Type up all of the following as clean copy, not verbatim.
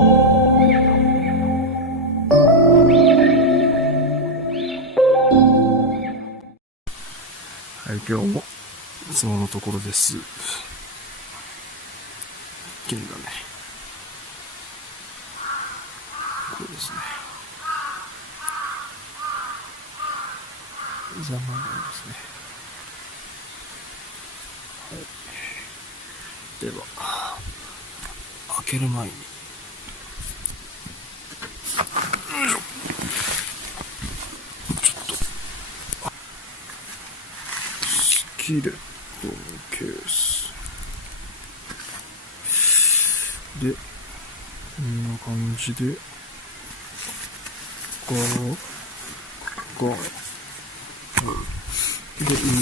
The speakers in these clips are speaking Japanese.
はい、今日もいつものところです。綺麗だね。これですね。ザマンですね。はい。では、開ける前に。よいしょ。ちょっと。スキレットのケース。で、こんな感じで、で、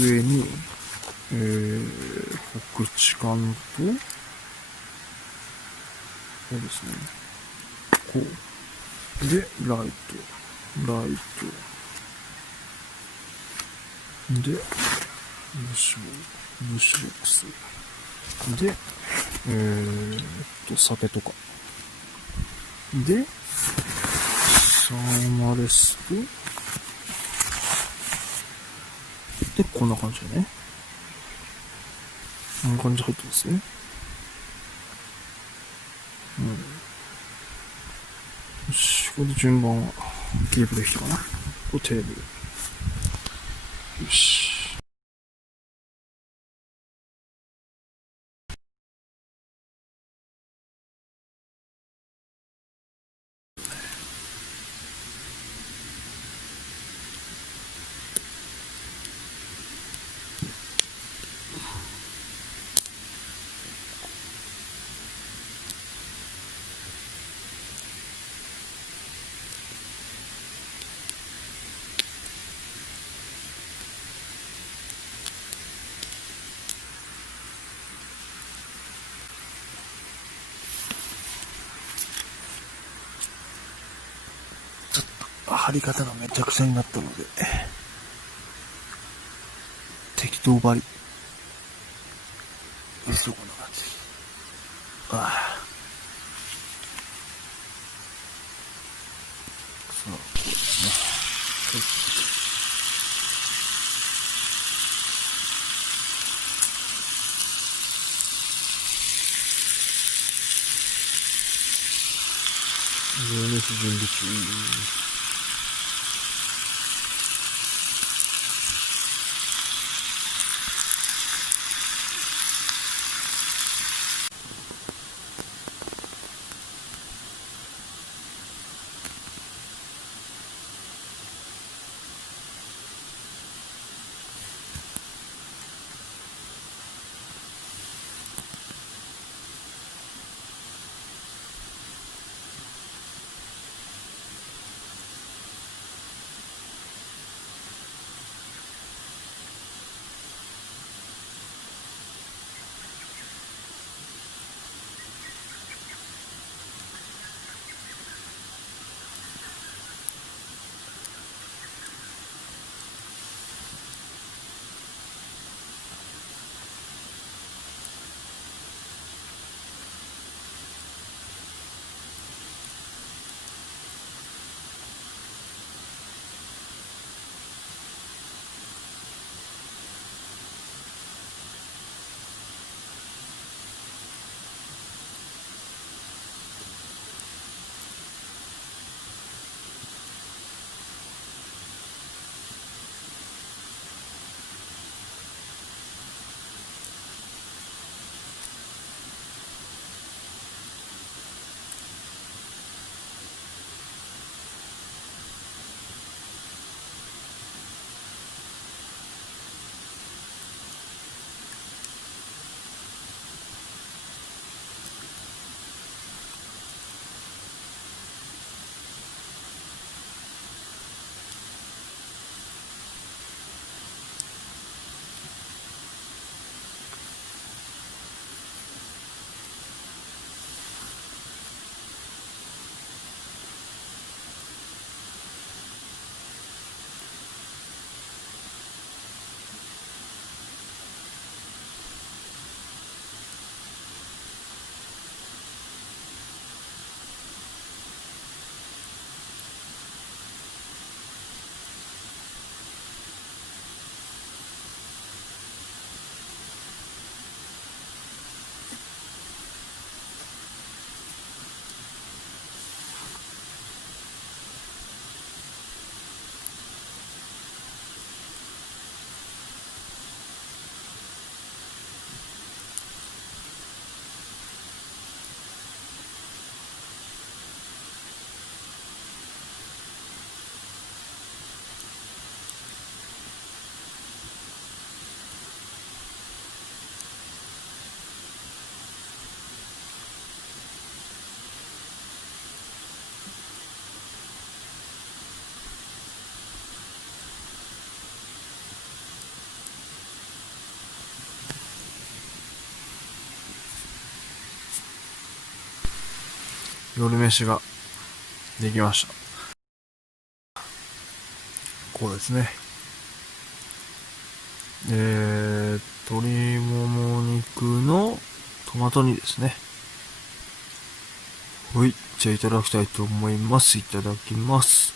上に、北地管と、こうですね。こう。で、ライト。で、ブッシュボックス。で、酒とか。で、サーマレスと、で、こんな感じでね。こんな感じで入ってますね。よし、これで順番はテーブル引きかな。これテーブル。よし。ちょっと貼り方がめちゃくちゃになったので、適当貼り。こんな感じ。さあ、こうですね。上熱準備中。夜飯ができました。こうですね。鶏もも肉のトマト煮ですね。はい。じゃあいただきたいと思います。いただきます。